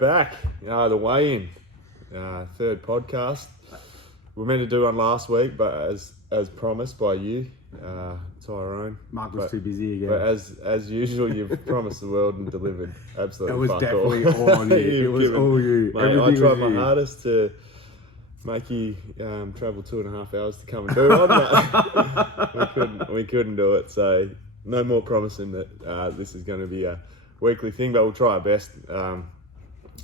back. The weigh-in, third podcast. We were meant to do one last week, but as promised by you, Tyrone. Mark was too busy again. But as usual, you've promised the world and delivered absolutely. It was fuck definitely all on you. It was all you. Mate, I tried my hardest to make you travel 2.5 hours to come and do one, but we couldn't do it. So no more promising that this is going to be a weekly thing, but we'll try our best. A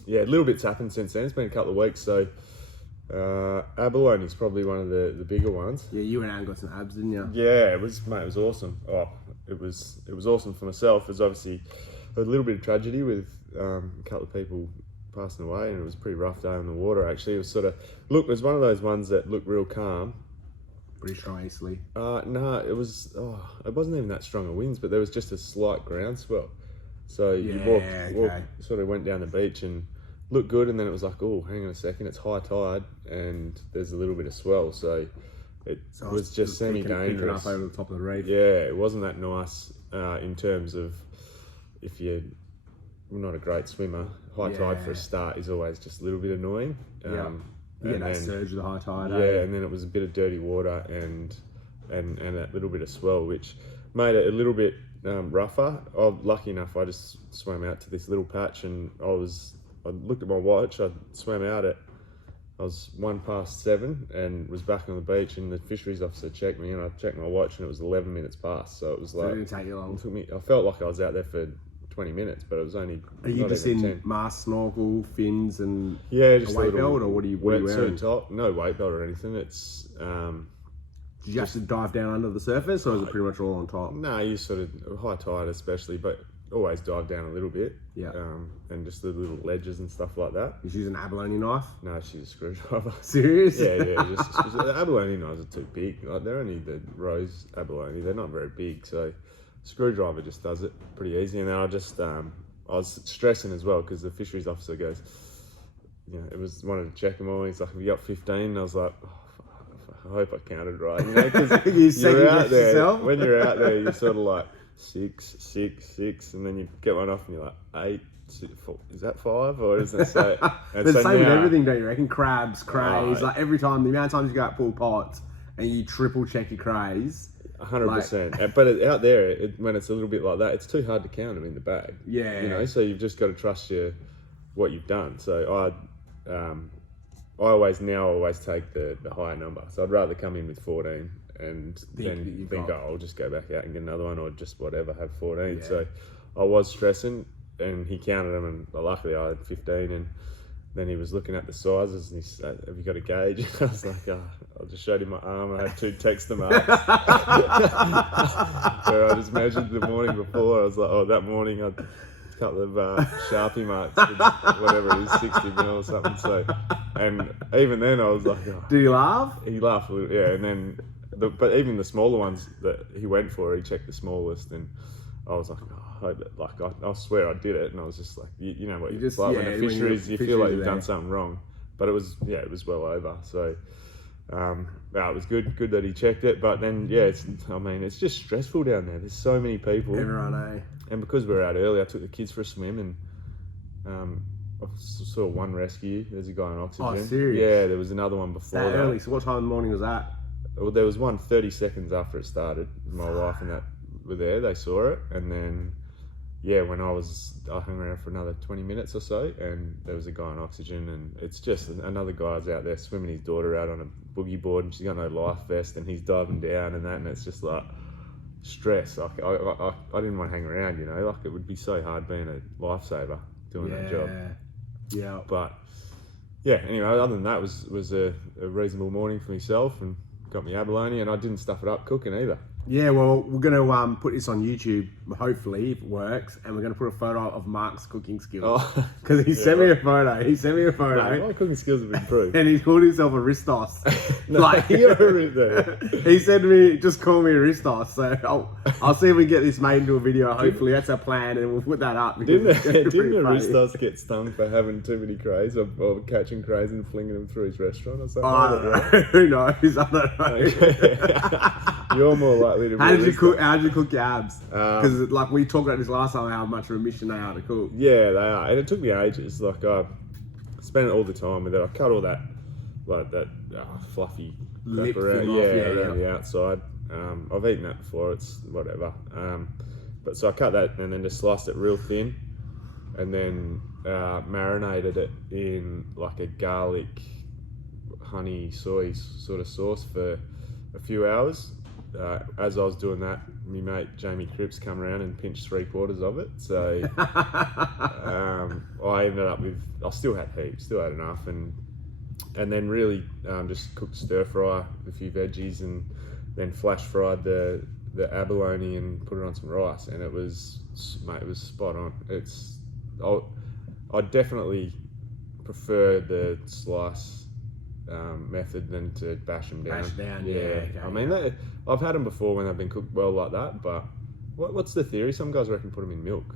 little bit's happened since then. It's been a couple of weeks, so Abalone is probably one of the bigger ones. Yeah, you and Anne got some abs, didn't you? Yeah, it was awesome. Oh, it was awesome for myself. There's obviously a little bit of tragedy with a couple of people passing away, and it was a pretty rough day on the water. Actually, it was it was one of those ones that looked real calm. Pretty strong easterly. No, it wasn't even that strong of winds, but there was just a slight groundswell. So you sort of went down the beach and looked good, and then it was like, oh, hang on a second, it's high tide and there's a little bit of swell, so it was just semi-dangerous. Up over the top of the reef. Yeah, it wasn't that nice in terms of if you're not a great swimmer. High tide for a start is always just a little bit annoying. That surge of the high tide. And then it was a bit of dirty water and that little bit of swell, which made it a little bit rougher. Lucky enough, I just swam out to this little patch, and I looked at my watch. I swam out I was 7:01 and was back on the beach, and the fisheries officer checked me, and I checked my watch, and it was 11 minutes past. So it was like, it didn't take you long. I felt like I was out there for 20 minutes, but it was only. Are you just in 10. Mask, snorkel, fins, and just a weight belt, or what are you wearing? Top, no weight belt or anything. It's did you have to dive down under the surface, or is it pretty much all on top? No, you sort of high tide especially, but always dive down a little bit. Yeah. And just the little ledges and stuff like that. Did you use an abalone knife? No, she's a screwdriver. Serious? Yeah. The abalone knives are too big. Like, they're only the rose abalone. They're not very big, so screwdriver just does it pretty easy. And then I was stressing as well, because the fisheries officer goes, wanted to check them all. He's like, have you got 15? And I was like, I hope I counted right. Because you're out there. Yourself? When you're out there, you're sort of like 6, and then you get one off and you're like 8. 4, is that 5 or is it so? But the same with everything, don't you reckon? Crabs, crays, like every time, the amount of times you go out pull pots and you triple check your crays. 100%. But out there, when it's a little bit like that, it's too hard to count them in the bag. Yeah. So you've just got to trust what you've done. So I always take the higher number. So I'd rather come in with 14 and then think, I'll just go back out and get another one, or just whatever, have 14. Yeah. So I was stressing, and he counted them, and luckily I had 15. And then he was looking at the sizes, and he said, have you got a gauge? I was like, I just showed him my arm. I had 2 texter marks. So I just measured the morning before. I was like, that morning I'd a couple of Sharpie marks, whatever it is, 60 mil or something. So, and even then I was like, did he laugh? He laughed a little, yeah. And then, but even the smaller ones that he went for, he checked the smallest, and I was like, I swear I did it, and I was just like, you know what it's like when the fisheries, you feel like you've done something wrong, but it was well over. So it was good that he checked it, but then it's just stressful down there. There's so many people. Everyone, And because we were out early, I took the kids for a swim, and I saw one rescue. There's a guy on oxygen. Oh, serious? Yeah, there was another one before that. Early. So what time in the morning was that? Well, there was one 30 seconds after it started. My wife and that were there. They saw it, and then when I hung around for another 20 minutes or so, and there was a guy on oxygen, and it's just another guy's out there swimming his daughter out on a boogie board, and she's got no life vest, and he's diving down and that, and it's just like stress. Like I didn't want to hang around, like it would be so hard being a lifesaver doing that job. Yeah. But anyway, other than that, was a reasonable morning for myself, and got me abalone, and I didn't stuff it up cooking either. Yeah, well, we're going to put this on YouTube, hopefully, if it works, and we're going to put a photo of Mark's cooking skills. Because he sent me a photo. No, my cooking skills have improved. And he called himself a Ristos. There. He said to me, just call me a Ristos. So I'll see if we can get this made into a video, hopefully. That's our plan, and we'll put that up. Didn't the Ristos get stung for having too many crays, or catching crays and flinging them through his restaurant or something? Who knows? I don't know. You're more likely to. How did you cook? How did you cook your abs? Because like we talked about this last time, how much of a mission they are to cook. Yeah, they are, and it took me ages. Like I spent all the time with it. I cut all that, like that fluffy Lip crap around, thing off, around the outside. I've eaten that before. It's whatever. But so I cut that and then just sliced it real thin, and then marinated it in like a garlic, honey, soy sort of sauce for a few hours. As I was doing that, my mate Jamie Cripps come around and pinched 3/4 of it. So I ended up with, I still had heaps, still had enough, and then really just cooked stir fry a few veggies, and then flash fried the abalone and put it on some rice, and it was, mate, it was spot on. I definitely prefer the slice method than to bash them down. Bash down, yeah. okay, I mean, I've had them before when they've been cooked well like that, but what's the theory? Some guys reckon put them in milk.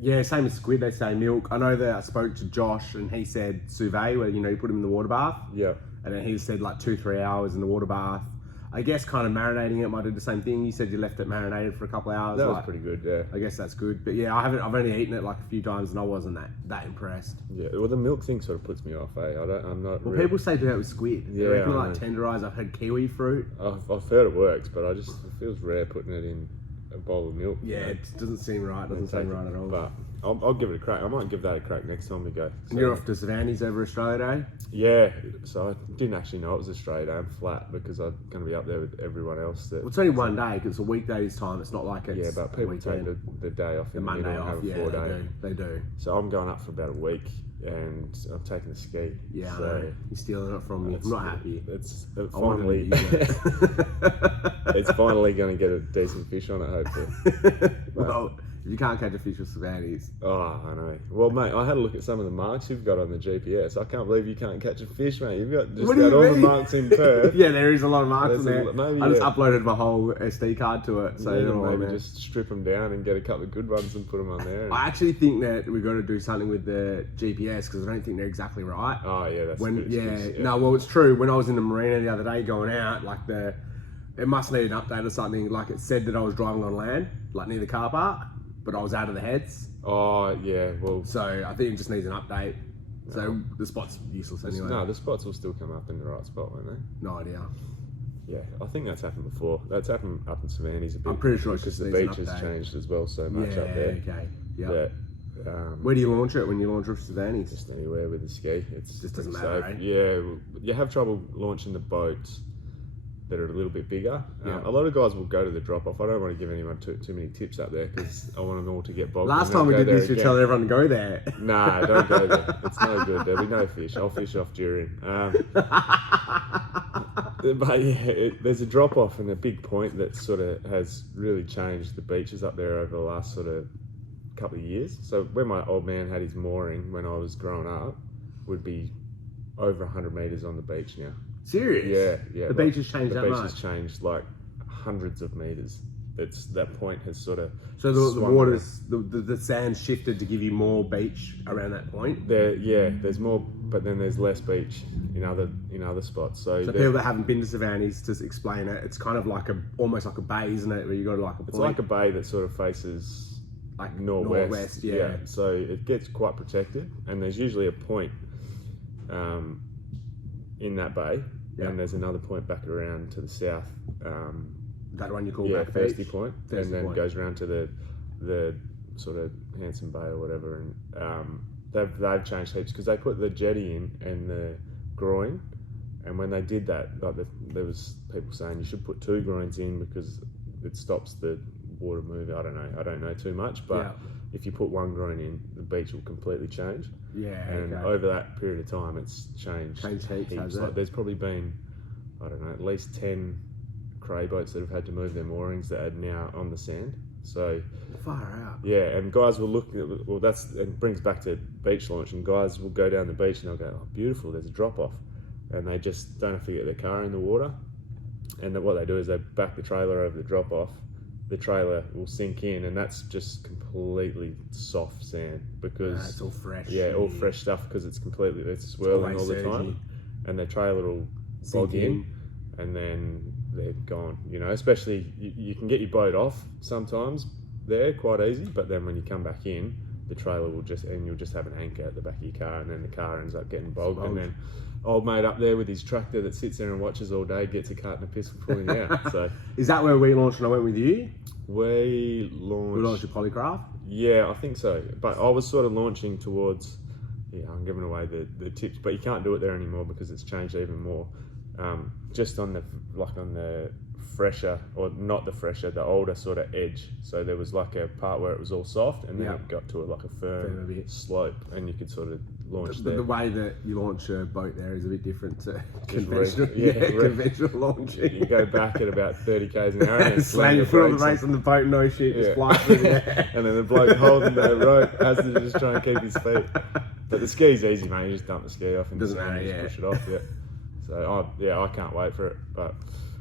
Yeah, same as squid, they say milk. I know that I spoke to Josh and he said sous vide, where you put them in the water bath. Yeah. And then he said like 2-3 hours in the water bath. I guess kind of marinating it might do the same thing. You said you left it marinated for a couple of hours. That was pretty good, yeah. I guess that's good. But yeah, I've only eaten it like a few times and I wasn't that impressed. Yeah, well, the milk thing sort of puts me off, I'm not Well, really... people say do that with squid. Yeah, They reckon I like know. tenderize. I've had kiwi fruit. I've heard it works, but it feels rare putting it in a bowl of milk. Yeah, it doesn't seem right. Doesn't seem right at all. But I'll give it a crack. I might give that a crack next time we go. And you're off to Savannah's over Australia Day? Yeah, so I didn't actually know it was Australia Day. I'm flat because I'm going to be up there with everyone else. Well, it's only one day because it's a weekday this time. It's not like it's yeah, but people weekend. take the day off The in the Monday middle and off. have a Yeah, 4-day. they do. So I'm going up for about a week, and I'm taking the ski. Yeah, so I know. You're stealing it from me. I'm not happy. It's I wanted finally, to use it. it's finally going to get a decent fish on it, hopefully. Well, if you can't catch a fish with Savannah's. Oh, I know. Well, mate, I had a look at some of the marks you've got on the GPS. I can't believe you can't catch a fish, mate. You've got just What do you about all the mean? marks in Perth. Yeah, there is a lot of marks in There's there. maybe, I just yeah. uploaded my whole SD card to it, so Yeah, they're all on maybe there. just strip them down and get a couple of good ones and put them on there. I actually think that we've got to do something with the GPS because I don't think they're exactly right. Oh, yeah, that's When good excuse, no, well, it's true. When I was in the marina the other day going out, like it must need an update or something. Like it said that I was driving on land, like near the car park, but I was out of the heads. Oh, yeah, well... So I think it just needs an update. So the spot's useless anyway. No, the spots will still come up in the right spot, won't they? No idea. Yeah, I think that's happened before. That's happened up in Savannah's a bit. I'm pretty sure it's because just the needs an beach has update. changed as well so much Yeah, up there. okay. Yeah. That, Where do you launch it when you launch off Savannah's? just anywhere with the ski. It's Just doesn't pretty matter, safe. eh? Yeah, you have trouble launching the boats that are a little bit bigger. Yeah. A lot of guys will go to the drop off. I don't want to give anyone too many tips up there because I want them all to get bogged. Last and time we then did go this, there you again. tell everyone to go there. Nah, don't go there. It's no good. There'll be no fish. I'll fish off during. But yeah, there's a drop off and a big point that sort of has really changed the beaches up there over the last sort of couple of years. So where my old man had his mooring when I was growing up would be over 100 metres on the beach now. Serious? Yeah. The beach has changed the that beach much? has changed like hundreds of metres. That point has sort of So the swung water's, the sand shifted to give you more beach around that point? there's more, but then there's less beach in other spots. So people that haven't been to Savannah's, to explain it, it's kind of like almost like a bay, isn't it? Where you got like a point. it's like a bay that sort of faces like northwest. yeah. So it gets quite protected, and there's usually a point in that bay, Yeah. and there's another point back around to the south. That one you call Yeah, Back Thirsty Beach? Point, Thirsty and then Point. goes around to the sort of Hanson Bay or whatever, and they've changed heaps because they put the jetty in and the groin, and when they did that, like there was people saying you should put 2 groins in because it stops the water moving. I don't know too much, but Yeah. if you put 1 groin in, the beach will completely change. Yeah, And okay. over that period of time, it's changed. Changed heaps, has it? Like, there's probably been, I don't know, at least 10 cray boats that have had to move their moorings that are now on the sand. So Far out. yeah, and guys will look at, it brings back to beach launch, and guys will go down the beach and they'll go, oh, beautiful, there's a drop off, and they just don't have to get their car in the water, and then what they do is they back the trailer over the drop off. The trailer will sink in, and that's just completely soft sand because It's all fresh. yeah, all fresh stuff because it's swirling all always the surgy. time, and the trailer will Sink bog in, and then they're gone. Especially you can get your boat off sometimes there quite easy, but then when you come back in, the trailer will you'll just have an anchor at the back of your car, and then the car ends up getting bogged, and then old mate up there with his tractor that sits there and watches all day gets a cart and a piss for pulling it out. So is that where we launched and I went with you? We launched your polycraft? Yeah, I think so. But I was sort of launching towards, I'm giving away the tips, but you can't do it there anymore because it's changed even more. Just on the fresher, or not the fresher, the older sort of edge. So there was like a part where it was all soft, and then it got to like a firm slope, and you could sort of launch there. The way that you launch a boat there is a bit different to conventional, conventional launching. You go back at about 30 k's an hour and then slam your foot on the brakes on the boat, no shit, just fly through the air. And then the bloke holding the rope has to just try and keep his feet. But the ski's easy, mate. You just dump the ski off and just push it off. So I can't wait for it. But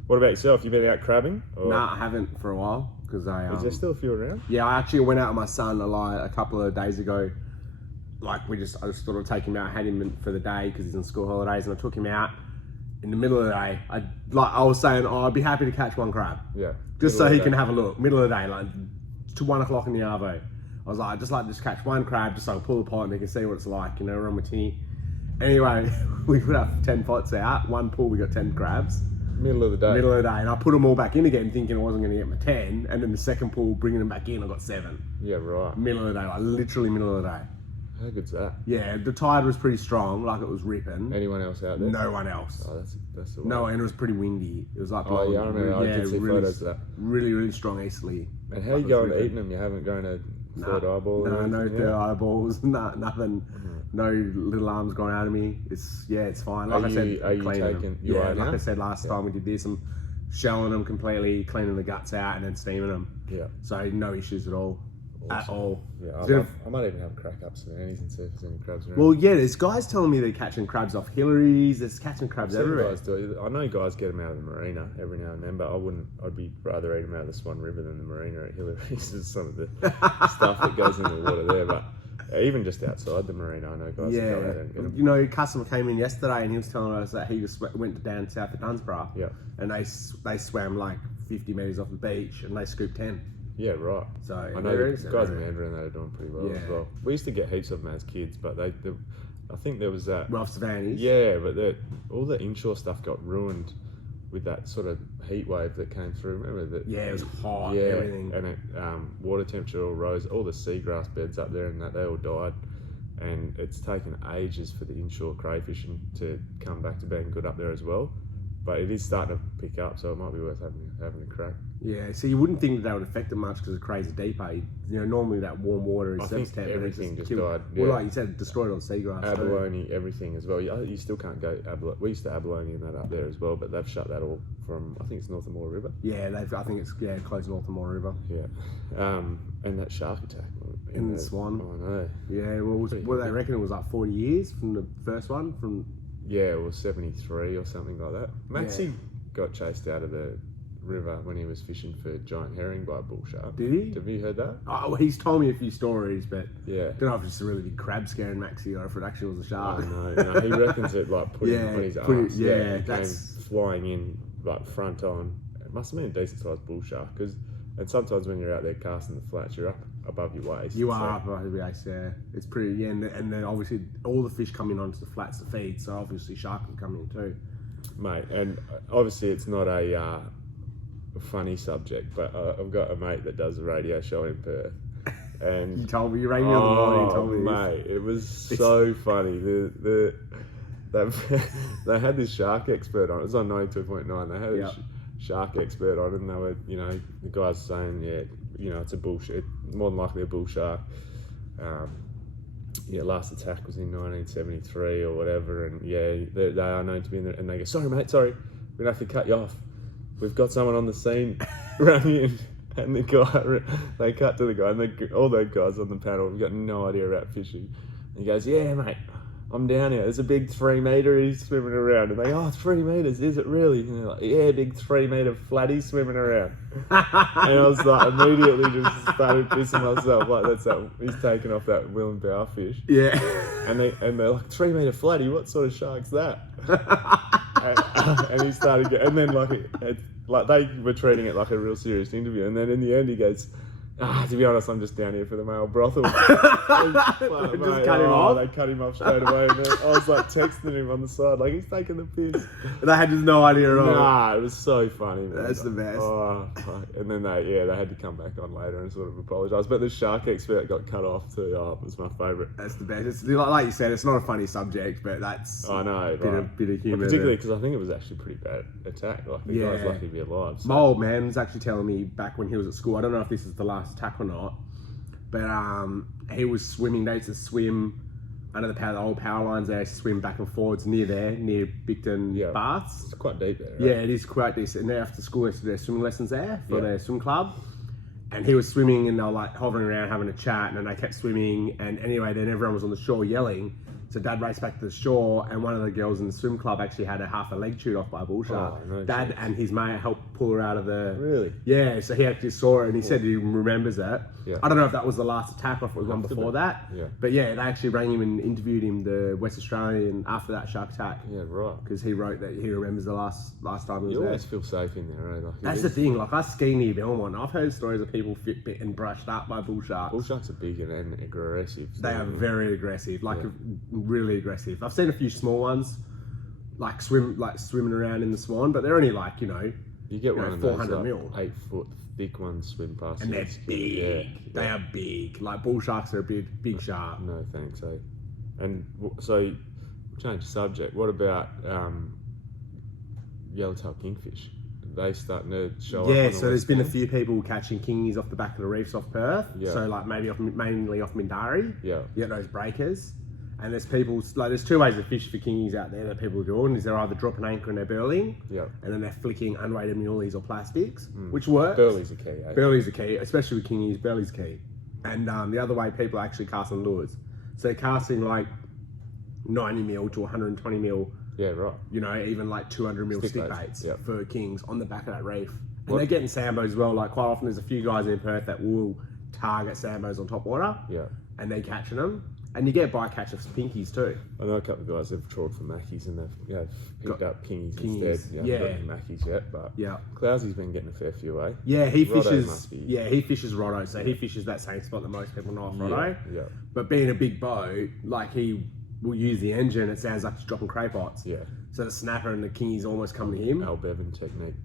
what about yourself? You been out crabbing? No, I haven't for a while because Is there still a few around? Yeah, I actually went out with my son a couple of days ago. Like I just thought I'd take him out. I had him for the day because he's on school holidays, and I took him out in the middle of the day. I was saying, I'd be happy to catch one crab. Yeah. Just so he can have a look. Middle of the day, like to 1 o'clock in the arvo. I was like, I'd just like to just catch one crab, just so I can pull the pot and he can see what it's like, run with tinny. Anyway, we put up 10 pots out. One pull, we got 10 crabs. Middle of the day. And I put them all back in again, thinking I wasn't going to get my 10. And then the second pull, bringing them back in, I got 7. Yeah, right. Middle of the day, like literally middle of the day. How good's that? Yeah, the tide was pretty strong, like it was ripping. Anyone else out there? No one else. Oh, that's the way. No, and it was pretty windy. It was like I remember. I did see photos of that. Really, really strong easterly. And how are you going eating them? You haven't gone to third eyeball? No third eyeballs. Nothing. No little arms going out of me. It's fine. Like I said, cleaning them. Like I said last time we did this, I'm shelling them completely, cleaning the guts out, and then steaming them. Yeah. So no issues at all. Awesome. At all. Yeah, I might even have a crack up some Annie's and see if there's any crabs around. Well, yeah, there's guys telling me they're catching crabs off Hillary's. There's catching crabs everywhere. Guys do. I know guys get them out of the marina every now and then, but I'd be rather eat them out of the Swan River than the marina at Hillary's. Is some of the stuff that goes in the water there, but even just outside the marina, I know guys that go out and get them. A customer came in yesterday and he was telling us that he just went down south of Dunsborough. Yeah. And they swam like 50 metres off the beach and they scooped 10. Yeah, right. So I know the guys in Mandarin that are doing pretty well as well. We used to get heaps of them as kids, but I think there was that Ralph Savannis. Yeah, but all the inshore stuff got ruined with that sort of heat wave that came through. Remember that? Yeah, it was hot. Yeah, everything. And water temperature all rose. All the seagrass beds up there and they all died. And it's taken ages for the inshore crayfishing to come back to being good up there as well. But it is starting to pick up, so it might be worth having a crack. Yeah, so you wouldn't think that would affect it much because the crays are deeper. Normally that warm water is surface temperature. Everything just died. Yeah. Well, like you said, destroyed all seagrass. Abalone, everything as well. You still can't go Abalone. We used to Abalone in that up there as well, but they've shut that all from, I think it's North of Moore River. Yeah, I think it's close to North of Moore River. Yeah. And that shark attack. In the Swan. Oh, I know. Yeah, well, what they reckon it was like 40 years from the first one? Yeah, it was 73 or something like that. Maxie got chased out of the river when he was fishing for giant herring by a bull shark. Did he? Have you heard that? Oh, well, he's told me a few stories, but I don't know if it's just a really big crab scaring Maxie or if it actually was a shark. Oh, no, he reckons it like put him on his arse. It came flying in like front on. It must have been a decent sized bull shark and sometimes when you're out there casting the flats, you're up above your waist. You are up above your waist, yeah. It's pretty, and then obviously all the fish come in onto the flats to feed, so obviously shark can come in too. Mate, and obviously it's not a funny subject, but I've got a mate that does a radio show in Perth. And you rang me on the morning and told me mate, it was so funny. They had this shark expert on. It was on 92.9. They had a shark expert on it, and they were, the guys saying, it's a bullshit, more than likely a bull shark. Last attack was in 1973 or whatever, and they are known to be in there. And they go, sorry mate, we're gonna have to cut you off. We've got someone on the scene. Run in. And they cut to the guy, and all those guys on the panel have got no idea about fishing. And he goes, yeah mate, I'm down here. There's a big 3 metre he's swimming around. And they go, 3 metres, is it really? And they're like, yeah, big 3 metre flatty swimming around. And I was like, immediately just started pissing myself. Like, he's taken off that Will and Bower fish. And they're like, 3 metre flatty, what sort of shark's that? And And he started, and then like they were treating it like a real serious interview, and then in the end he goes, to be honest, I'm just down here for the male brothel. Just cut him off? They cut him off straight away. And then I was like texting him on the side, like he's taking the piss. They had just no idea at all. Nah, it was so funny, man. That's the best. Oh, and then they had to come back on later and sort of apologise. But the shark expert got cut off too. Oh, it was my favourite. That's the best. It's, like you said, it's not a funny subject, but that's I know, bit of humour. Particularly because I think it was actually a pretty bad attack. Like the guy's lucky to be alive. So. My old man was actually telling me back when he was at school. I don't know if this is the last attack or not, but he was swimming. They used to swim under the old power lines. They used to swim back and forwards near Bicton Baths. It's quite deep there, right? Yeah, it is quite decent. And then after school, they used to do their swimming lessons there for their swim club. And he was swimming, and they were like hovering around having a chat, and then they kept swimming. And anyway, then everyone was on the shore yelling. So Dad raced back to the shore, and one of the girls in the swim club actually had half a leg chewed off by a bull shark. Oh, no Dad and his mate helped pull her out of the... Really? Yeah, so he actually saw it, and he said he remembers it. Yeah. I don't know if that was the last attack or if it was one before that. Yeah. But yeah, they actually rang him and interviewed him, the West Australian, after that shark attack. Yeah, right. Because he wrote that he remembers the last time he was You there. always feel safe in there, eh? Like, That's the thing, like I ski near Belmont, I've heard stories of people bit and brushed up by bull sharks. Bull sharks are big and aggressive. So They are very aggressive, really aggressive. I've seen a few small ones, swimming around in the Swan, but they're only like, you get one of those 400 mil. 8 foot thick ones swim past. And they're big. Yeah. They are big. Like bull sharks are a big shark. No thanks, eh? And so, change the subject. What about yellowtail kingfish? They starting to show up. Yeah, so there's been a few people catching kingies off the back of the reefs off Perth. Yeah. So like maybe mainly off Mindarie. Yeah. You get those breakers. And there's people, there's two ways to fish for kingies out there that people are doing. Is they're either dropping anchor and they're burling, and then they're flicking unweighted muleys or plastics, which works. Burley's a key, eh? Burley's a key, especially with kingies, burley's key. And the other way, people are actually casting lures. So they're casting like 90 mil to 120 mil. Yeah, right. Even like 200 mil stick baits yep. for kings on the back of that reef. And they're getting sambos as well. Like quite often there's a few guys in Perth that will target sambos on top water. Yeah. And they're catching them. And you get bycatch of pinkies too. I know a couple of guys have trawled for mackies and they've picked up kingies instead. Yeah. Not mackies yet, but yeah. Clousy's been getting a fair few, eh? Yeah, he fishes. Yeah, he fishes Rotto, so he fishes that same spot that most people know off Rotto. Yeah. But being a big boat, like he will use the engine. It sounds like he's dropping cray pots. Yeah. So the snapper and the kingies almost come to him. Al Bevan technique.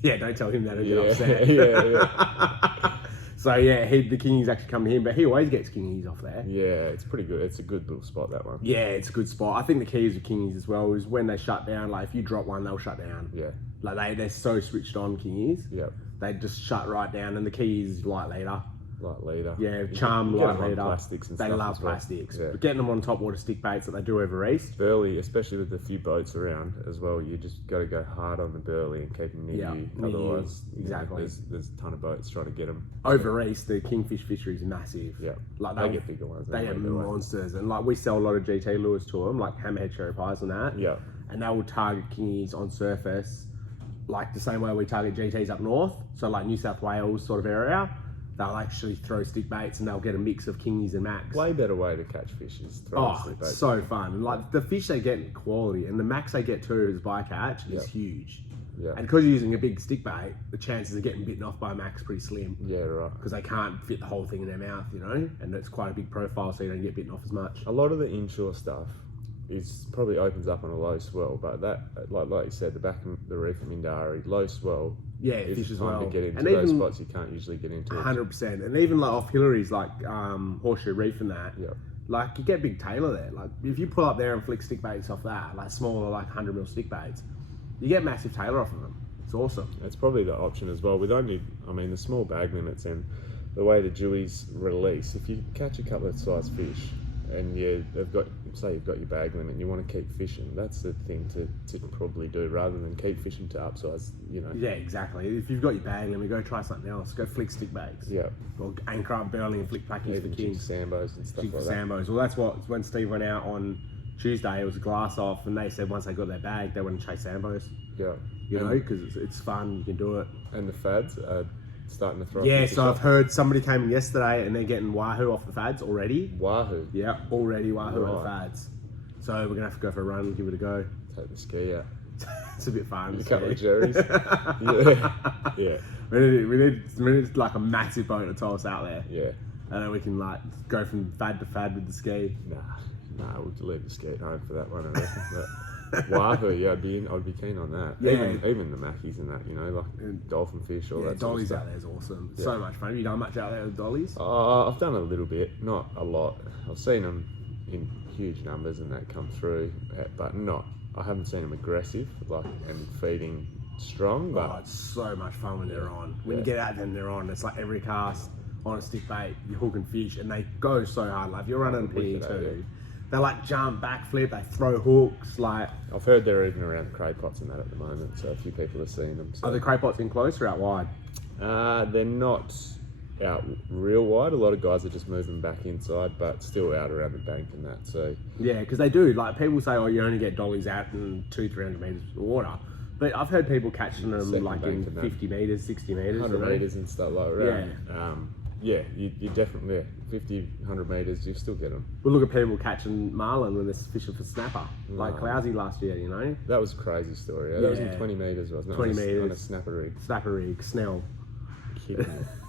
Yeah, don't tell him that. He'll get upset. Yeah. So yeah, the kingies actually come to him, but he always gets kingies off there. Yeah, it's pretty good. It's a good little spot, that one. Yeah, it's a good spot. I think the key is with kingies as well is when they shut down. Like if you drop one, they'll shut down. Yeah. Like they're so switched on kingies. Yeah. They just shut right down, and the key is light leader. Light leader. Yeah, charm light leader. Plastics and they stuff love as well. plastics. Yeah. But getting them on top water stick baits that they do over east. Burley, especially with the few boats around as well, you just got to go hard on the burley and keep them near you. Otherwise, exactly. There's a ton of boats trying to get them. Over east, the kingfish fishery is massive. Yeah, like they get bigger ones. They get monsters, and like we sell a lot of GT lures to them, like hammerhead cherry pies and that. Yeah, and they will target kingies on surface, like the same way we target GTs up north. So like New South Wales sort of area. They'll actually throw stick baits and they'll get a mix of kingies and max. Way better way to catch fish is throwing stick baits. It's so fun. Like the fish they get in quality and the max they get too as bycatch is huge. Yeah. And because you're using a big stick bait, the chances of getting bitten off by a max pretty slim. Yeah, right. Because they can't fit the whole thing in their mouth, and it's quite a big profile, so you don't get bitten off as much. A lot of the inshore stuff probably opens up on a low swell, but that, like you said, the back of the reef in Mindarie, low swell. Yeah, fish as well. To get into those spots you can't usually get into. 100%, and even like off Hillary's, like Horseshoe Reef and that. Yeah. Like you get big tailor there. Like if you pull up there and flick stick baits off that, like smaller, like 100 mil stick baits, you get massive tailor off of them. It's awesome. That's probably the option as well. With only, the small bag limits and the way the dewies release, if you catch a couple of size fish and you've got your bag limit and you want to keep fishing, that's the thing to probably do rather than keep fishing to upsize, Yeah, exactly. If you've got your bag limit, go try something else. Go flick stick baits. Yeah. Or anchor up burling and flick plackings for kings. Sambos and stuff like that. Sambos. Well, that's what, when Steve went out on Tuesday, it was a glass off, and they said once they got their bag, they went and chase sambos. Yeah. Because it's fun, you can do it. And the fads are starting to throw. Yeah, so I've heard somebody came in yesterday and they're getting wahoo off the fads already. Wahoo? Yeah, already wahoo on the fads. So we're going to have to go for a run and give it a go. Take the ski out. It's a bit fun. A couple of cherries. Yeah. We need like a massive boat to tow us out there. Yeah. And then we can like go from fad to fad with the ski. Nah, we'll leave the ski at home for that one, I reckon. But Wahoo, yeah, I'd be keen on that. Yeah. Even the mackies and that, you know, like dolphin fish, all that. Dollies sort out there is awesome. Yeah. So much fun. Have you done much out there with dollies? I've done a little bit, not a lot. I've seen them in huge numbers and that come through, but I haven't seen them aggressive, like, and feeding strong. But it's so much fun when they're on. When you get out there and they're on, it's like every cast on a stick bait, you're hooking fish, and they go so hard. Like if you're running PE2, they like jump, backflip, they throw hooks. Like I've heard they're even around cray pots and that at the moment, so a few people are seeing them. So. Are the cray pots in close or out wide? They're not out real wide. A lot of guys are just moving back inside, but still out around the bank and that. So yeah, because they do. Like people say, oh, you only get dollies out in 200-300 meters of water. But I've heard people catching them like in 50 meters, 60 meters, 100 meters and stuff like that. Yeah. You definitely 50, 100 meters, you still get them. We look at people catching marlin when they're fishing for snapper, like Clousey last year. You know, that was a crazy story. That was in 20 meters, wasn't it? 20 meters on a snapper rig. Snapper rig, Snell.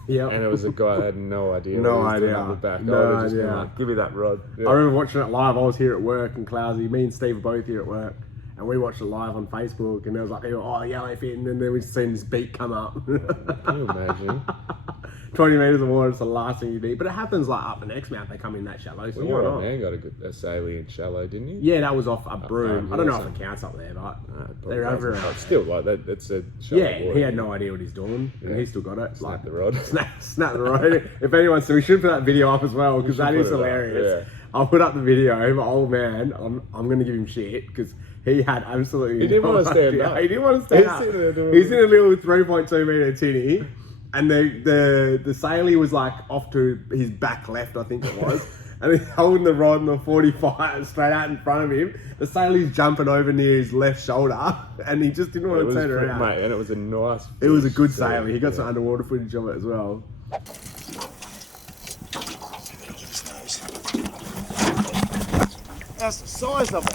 Yeah, and it was a guy that had no idea. No what he was idea. doing on the back. No just idea. Like, give me that rod. Yeah. I remember watching it live. I was here at work, and Clousey, me and Steve were both here at work. And we watched it live on Facebook, and there was like, oh, yellowfin, and then we seen this beak come up. Can you imagine? 20 meters of water is the last thing you need. But it happens like up the next mouth, they come in that shallow. So your old man got a salient shallow, didn't he? Yeah, that was off a broom. I don't know if it counts up there, but they're over it. Still, like that, it's a shallow water. He had no idea what he's doing, and he still got it. Snap the rod. Snap the rod. If anyone, so we should put that video up as well, because that is hilarious. Yeah. I'll put up the video. My old man, I'm going to give him shit, because he had absolutely He didn't want to stand up. He didn't want to stand up. He's in a little 3.2 meter tinny, and the sailie was like off to his back left, I think it was, and he's holding the rod and the 45 straight out in front of him. The sailie's jumping over near his left shoulder, and he just didn't want to turn around. Mate, and it was a nice fish. It was a good sailie. He got some underwater footage of it as well. That's the size of it.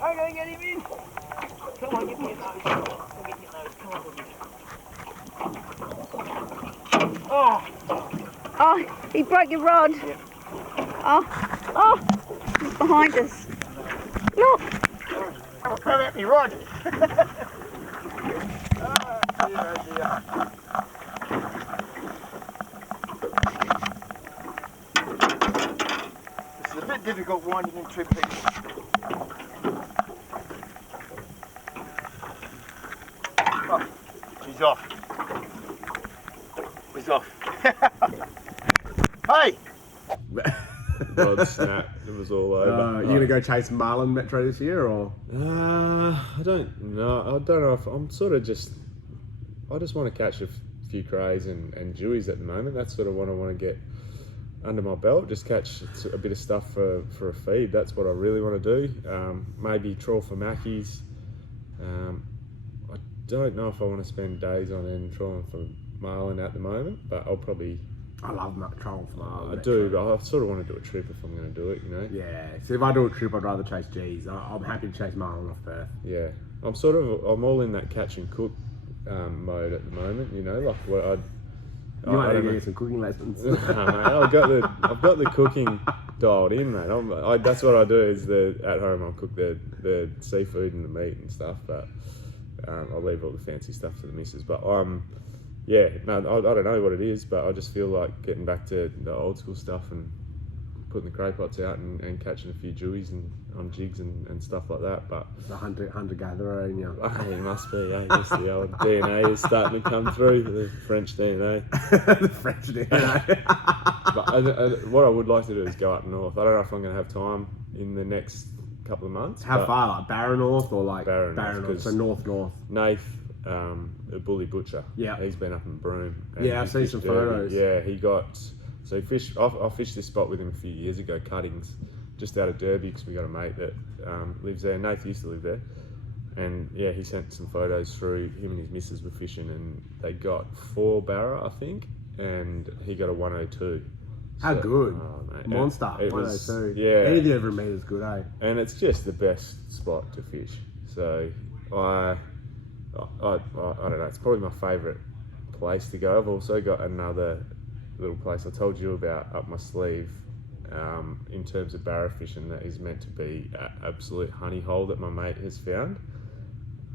I'm gonna get him in. Come on, give me your nose. I'll get your nose. Come on. Oh, he broke your rod. Yeah. Oh, he's behind us. Look. Come at me, Rod. Dear. This is a bit difficult winding in two pieces. Oh, she's off. He's off. Hey! Rod snapped. It was all over. You gonna go chase marlin metro this year, or? I don't know. I don't know if I'm sort of just. I just want to catch a few crays and dewies at the moment. That's sort of what I want to get under my belt. Just catch a bit of stuff for a feed. That's what I really want to do. Maybe trawl for mackies. I don't know if I want to spend days on end trawling for marlin at the moment, but I'll probably. I love trolling for marlin. I do, but I sort of want to do a trip if I'm going to do it, you know? Yeah, so if I do a trip, I'd rather chase G's. I'm happy to chase marlin off Perth. Yeah, I'm all in that catch and cook mode at the moment, you know, like what You might need to get some cooking lessons. No, mate, I've got the cooking dialed in, mate. That's what I do is at home I'll cook the seafood and the meat and stuff, but I'll leave all the fancy stuff to the missus. But yeah, no, I don't know what it is, but I just feel like getting back to the old school stuff and putting the cray pots out and catching a few dewies and on jigs and stuff like that. But the hunter-gatherer in you. It must be, just the old DNA is starting to come through, the French DNA. The French DNA. But what I would like to do is go up north. I don't know if I'm going to have time in the next couple of months. How far? Like Barra North or like Barra North? So north. Nath, a bully butcher. Yeah. He's been up in Broome. Yeah, I've seen some photos. Yeah, he got... So I fished this spot with him a few years ago, Cuttings, just out of Derby, because we got a mate that lives there. Nath used to live there. And yeah, he sent some photos through. Him and his missus were fishing, and they got 4 barra, I think. and he got a 102. How good. Monster. It 102. was, yeah. Anything over a metre is good, eh? And it's just the best spot to fish. So I don't know, it's probably my favourite place to go. I've also got another little place I told you about up my sleeve in terms of barra fishing that is meant to be an absolute honey hole that my mate has found.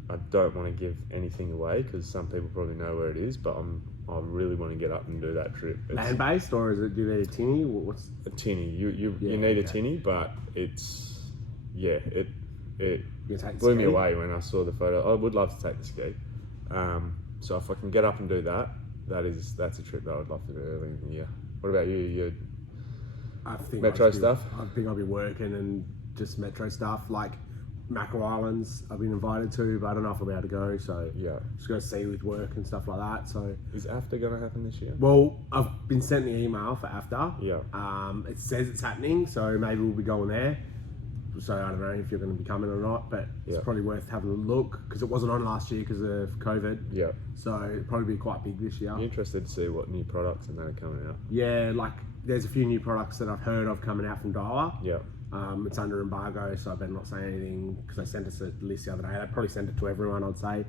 I don't want to give anything away because some people probably know where it is, but I really want to get up and do that trip. Land based, or is it? Do you need a tinny? What's a tinny? You need a tinny, but it blew me away when I saw the photo. I would love to take the ski. So if I can get up and do that, that's a trip that I would love to do early in the year. What about you? I think metro stuff? I think I'll be working and just metro stuff like Mackerel Islands. I've been invited to, but I don't know if I'll be able to go. So yeah, just got to see with work and stuff like that. So is AFTA going to happen this year? Well, I've been sent the email for AFTA. Yeah. It says it's happening, so maybe we'll be going there. So I don't know if you're going to be coming or not, but it's probably worth having a look because it wasn't on last year because of COVID. Yeah. So it'll probably be quite big this year. I'm interested to see what new products and that are coming out. Yeah, like there's a few new products that I've heard of coming out from Daiwa. Yeah. It's under embargo, so I better not say anything because they sent us a list the other day. They probably sent it to everyone, I'd say.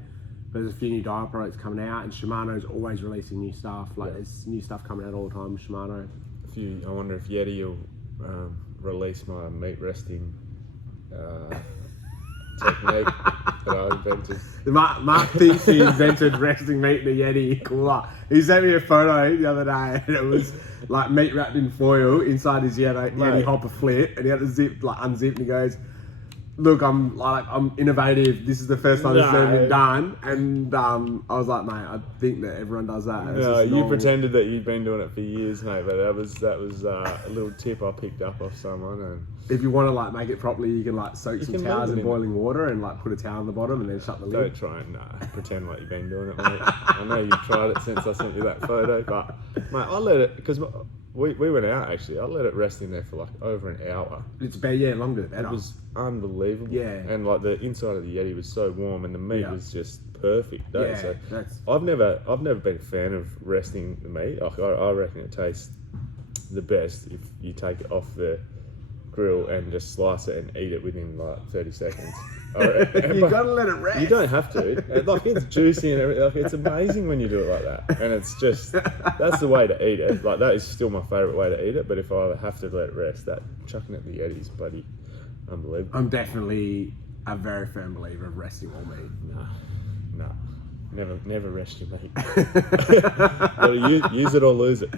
But there's a few new Daiwa products coming out, and Shimano's always releasing new stuff. Like there's new stuff coming out all the time. Shimano. I wonder if Yeti will release my meat resting technique that I invented. Mark thinks he invented resting meat in a Yeti cooler. He sent me a photo the other day, and it was like meat wrapped in foil inside his Yeti hopper flip, and he had to unzip, and he goes, "Look, I'm innovative. This is the first time this has ever been done." And I was like, "Mate, I think that everyone does that." No, you pretended that you'd been doing it for years, mate. But that was a little tip I picked up off someone. And if you want to make it properly, you can soak some towels in boiling water and put a towel on the bottom and then shut the lid. Don't try and pretend like you've been doing it, mate. I know you've tried it since I sent you that photo, but mate, I let it because we went out actually. I let it rest in there for over an hour. It's better, longer better. It was unbelievable. Yeah, and the inside of the Yeti was so warm, and the meat was just perfect. So I've never been a fan of resting the meat. I reckon it tastes the best if you take it off the grill and just slice it and eat it within 30 seconds. You gotta let it rest. You don't have to. It's juicy and everything. It's amazing when you do it like that. And it's just that's the way to eat it. That is still my favourite way to eat it. But if I have to let it rest, that chucking it in the Yeti is bloody unbelievable. I'm definitely a very firm believer of resting all meat. No. Never rest your meat. Use it or lose it.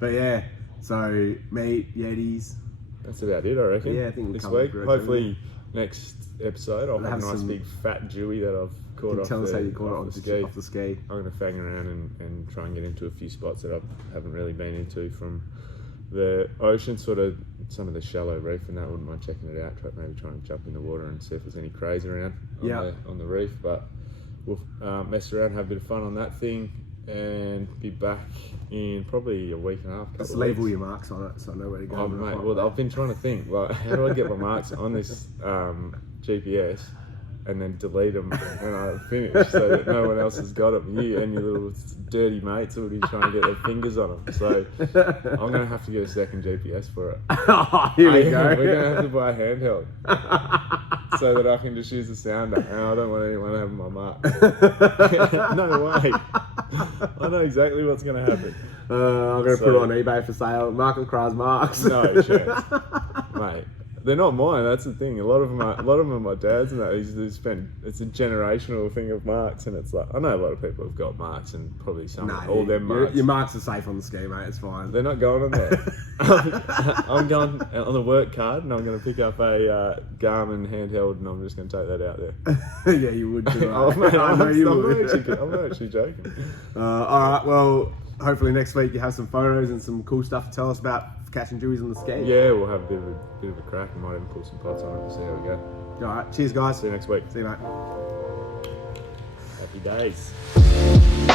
But yeah. So meat, Yetis. That's about it, I reckon. Yeah, I think this week. Hopefully, next episode I'll have a nice big fat Dewey that I've caught off. Tell us how you caught it off the ski. I'm going to fang around and try and get into a few spots that I haven't really been into from the ocean, sort of some of the shallow reef, and that. Wouldn't mind checking it out. Maybe try and jump in the water and see if there's any crays around on the reef. But we'll mess around, have a bit of fun on that thing, and be back in probably a week and a half. Just leave all your marks on it so I know where to go. Oh, mate, well, I've been trying to think, how do I get my marks on this GPS and then delete them when I finish so that no one else has got them? You and your little dirty mates will be trying to get their fingers on them. So I'm going to have to get a second GPS for it. Here we go. We're going to have to buy a handheld so that I can just use the sounder, and I don't want anyone having my marks. No way. I know exactly what's going to happen. I'm going to put it on eBay for sale. Mark LeCras marks. No chance, mate. They're not mine. That's the thing. A lot of them are my dad's, and that it's a generational thing of marks, and it's I know a lot of people have got marks, and probably all them marks. Your marks are safe on the ski, mate. It's fine. They're not going on there. I'm going on the work card, and I'm going to pick up a Garmin handheld, and I'm just going to take that out there. Yeah, you would too. Oh, man, I'm actually joking. All right. Well, hopefully next week you have some photos and some cool stuff to tell us about catching Jewies on the ski. Yeah, we'll have a bit of a crack. We might even pull some pots on it and see how we go. All right. Cheers, guys. See you next week. See you, mate. Happy days.